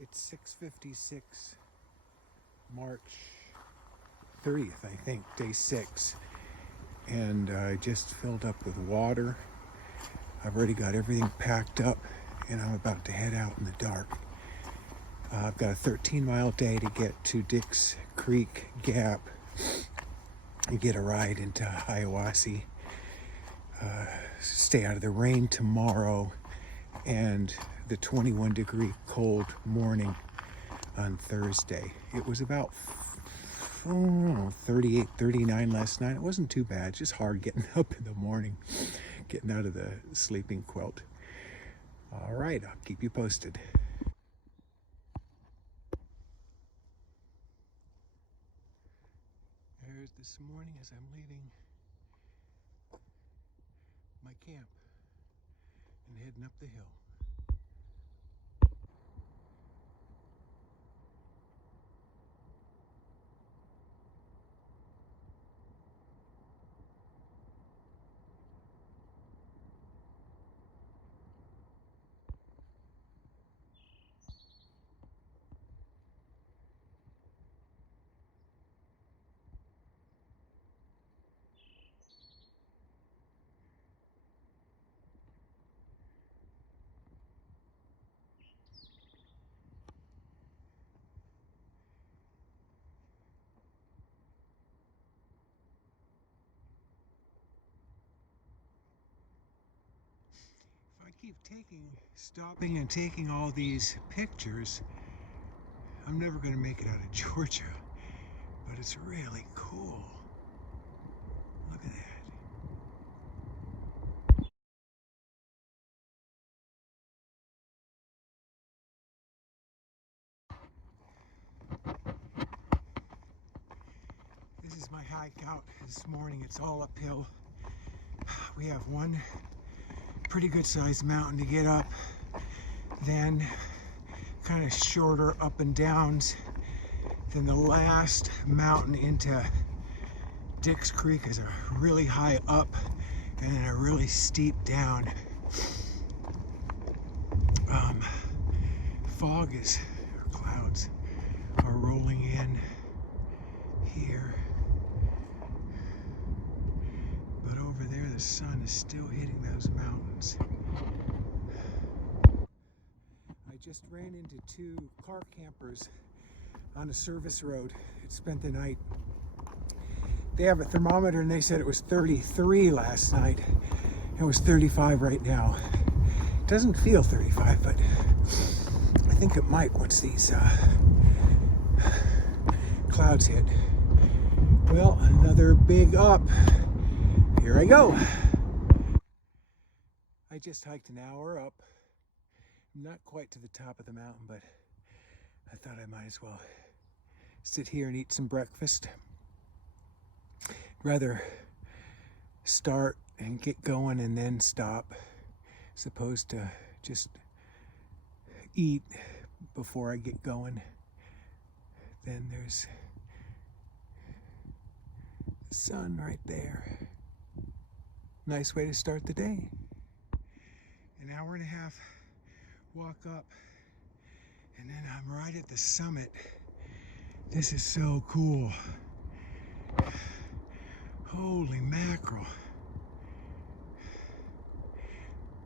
It's 6:56, March 30th, I think, day 6. And I just filled up with water. I've already got everything packed up, and I'm about to head out in the dark. I've got a 13-mile day to get to Dix Creek Gap and get a ride into Hiawassee. Stay out of the rain tomorrow and the 21-degree cold morning on Thursday. It was about 38, 39 last night. It wasn't too bad, just hard getting up in the morning, getting out of the sleeping quilt. All right, I'll keep you posted. There's this morning as I'm leaving my camp and heading up the hill. If I keep stopping and taking all these pictures, I'm never going to make it out of Georgia, but it's really cool. Look at that. This is my hike out this morning. It's all uphill. We have one pretty good sized mountain to get up, then kind of shorter up and downs. Then the last mountain into Dix Creek is a really high up and then a really steep down. Clouds are rolling in here, but over there the sun is still hitting those mountains. I just ran into two car campers on a service road. It spent the night. They have a thermometer and they said it was 33 last night. It was 35 right now. It doesn't feel 35, but I think it might once these clouds hit. Well, another big up. Here I go. I just hiked an hour up. Not quite to the top of the mountain, but I thought I might as well sit here and eat some breakfast. Rather start and get going and then stop, as opposed to just eat before I get going. Then there's the sun right there. Nice way to start the day. An hour and a half walk up, and then I'm right at the summit. This is so cool. Holy mackerel.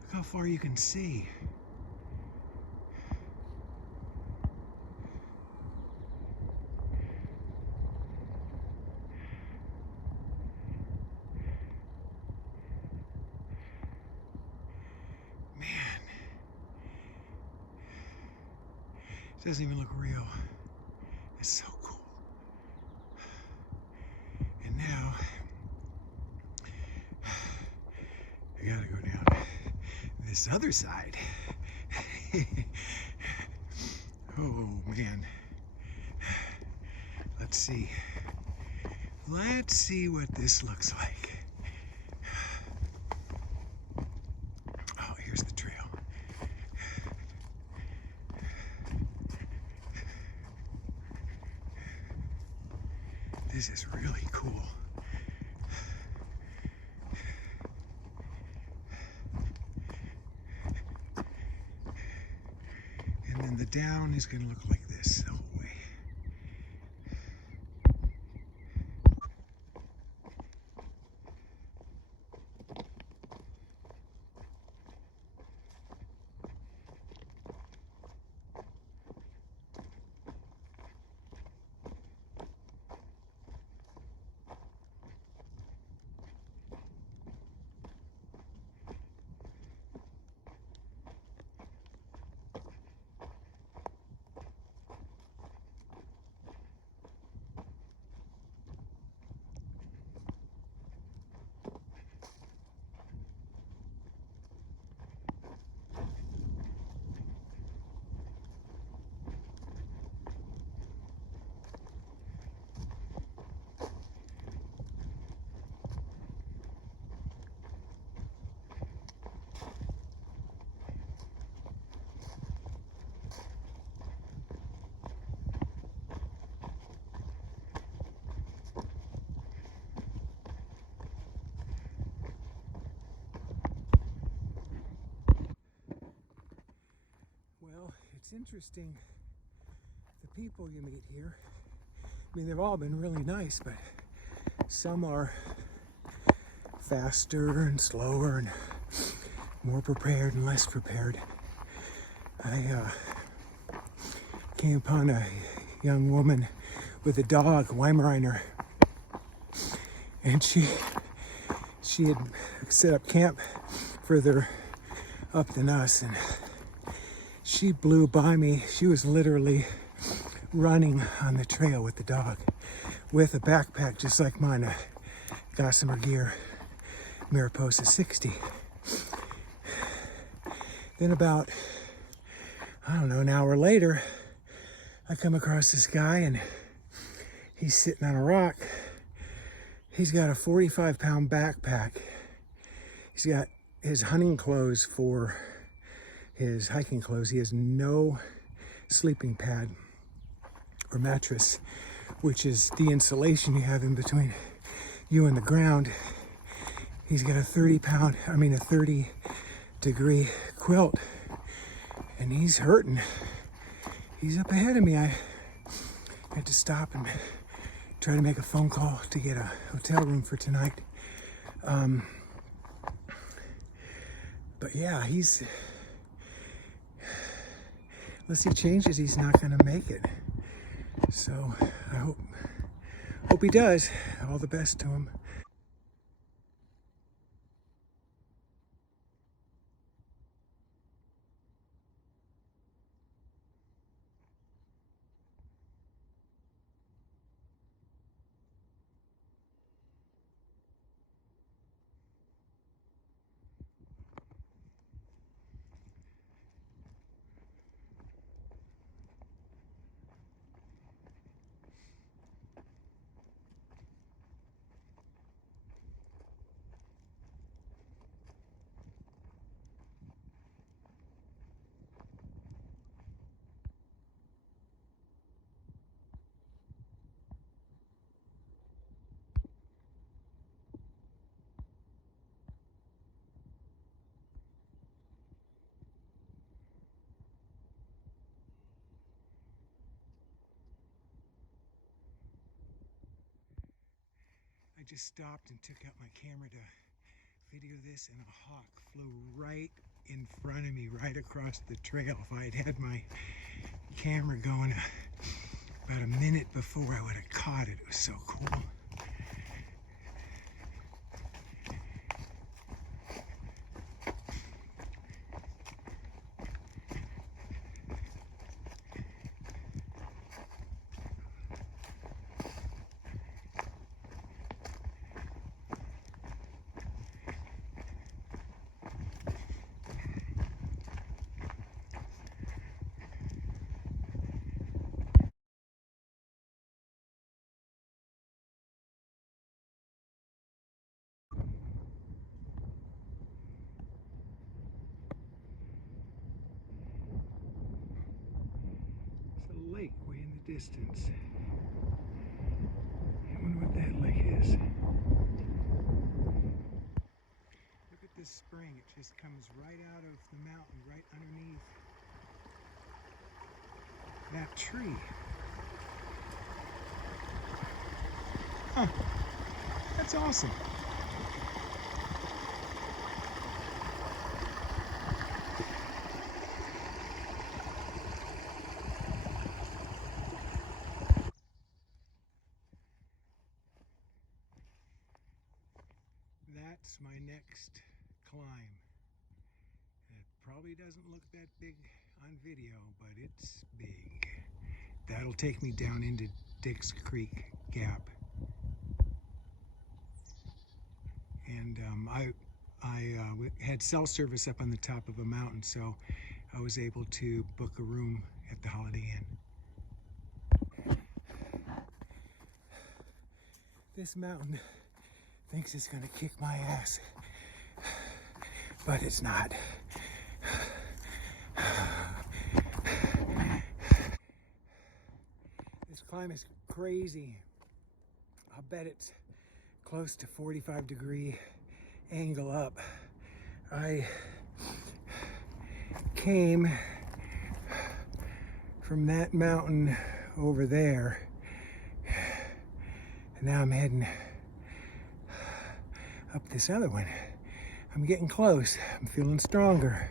Look how far you can see. Man, it doesn't even look real. It's so cool. And now I gotta go down this other side. Oh man. Let's see. Let's see what this looks like. Oh, here's the trail. This is really cool. And And then the down is going to look like this the whole way. Well, it's interesting, the people you meet here. I mean, they've all been really nice, but some are faster and slower and more prepared and less prepared. I came upon a young woman with a dog, Weimaraner, and she had set up camp further up than us, and she blew by me. She was literally running on the trail with the dog, with a backpack just like mine, a Gossamer Gear Mariposa 60. Then about, I don't know, an hour later, I come across this guy and he's sitting on a rock. He's got a 45-pound backpack. He's got his hunting clothes for his hiking clothes. He has no sleeping pad or mattress, which is the insulation you have in between you and the ground. He's got a 30-degree quilt, and he's hurting. He's up ahead of me. I had to stop and try to make a phone call to get a hotel room for tonight. But yeah, unless he changes, he's not going to make it. So I hope he does. All the best to him. I just stopped and took out my camera to video this, and a hawk flew right in front of me, right across the trail. If I had had my camera going about a minute before, I would have caught it. It was so cool. It's a lake way in the distance. I wonder what that lake is. Look at this spring. It just comes right out of the mountain, right underneath. that tree. Huh. That's awesome. That's my next climb. It probably doesn't look that big on video, but it's big. That'll take me down into Dix Creek Gap. And I had cell service up on the top of a mountain, so I was able to book a room at the Holiday Inn. This mountain thinks it's gonna kick my ass, but it's not. This climb is crazy. I'll bet it's close to 45-degree angle up. I came from that mountain over there, and now I'm heading up this other one. I'm getting close. I'm feeling stronger.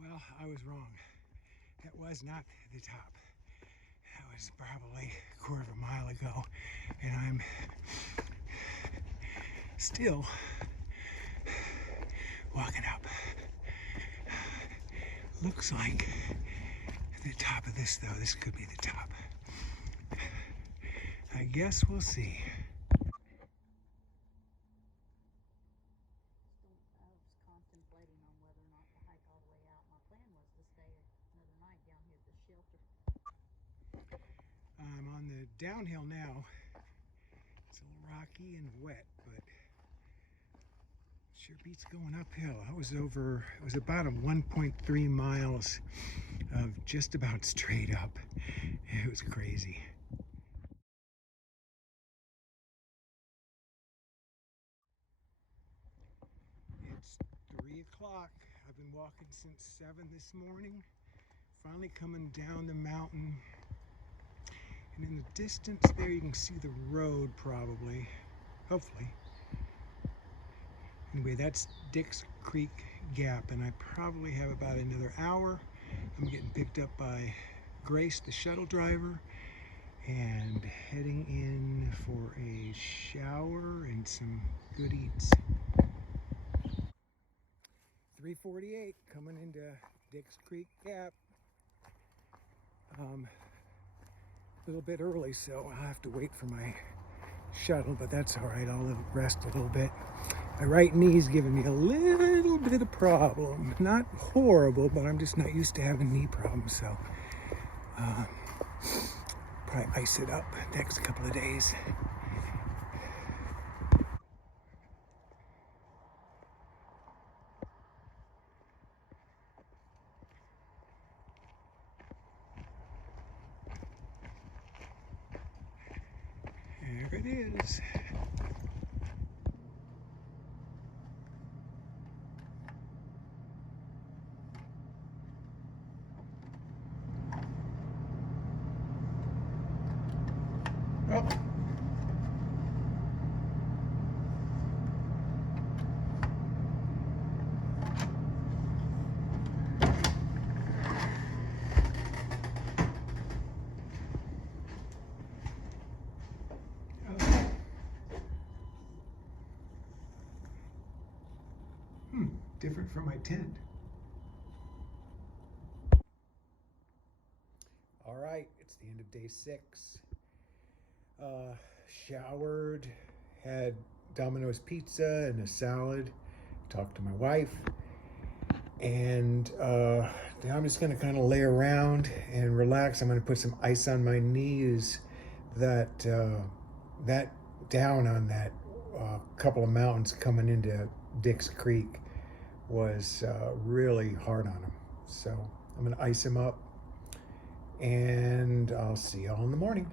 Well, I was wrong. That was not the top. That was probably a quarter of a mile ago, and I'm still walking up. Looks like the top of this, though. This could be the top. I guess we'll see. I'm on the downhill now. It's a little rocky and wet, but sure beats going uphill. It was about a 1.3 miles of just about straight up. It was crazy. It's 3 o'clock. I've been walking since 7 this morning. Finally coming down the mountain. And in the distance there you can see the road probably, hopefully. Anyway, that's Dix Creek Gap, and I probably have about another hour. I'm getting picked up by Grace, the shuttle driver, and heading in for a shower and some good eats. 3:48, coming into Dix Creek Gap. A little bit early, so I'll have to wait for my shuttle, but that's all right. I'll rest a little bit. My right knee's giving me a little bit of problem. Not horrible, but I'm just not used to having knee problems, so probably ice it up next couple of days. There it is. Oh. Different from my tent. All right, it's the end of day 6. Showered, had Domino's pizza and a salad, talked to my wife, and now I'm just gonna kind of lay around and relax. I'm gonna put some ice on my knees. That down on that couple of mountains coming into Dix Creek was really hard on him. So I'm going to ice him up, and I'll see y'all in the morning.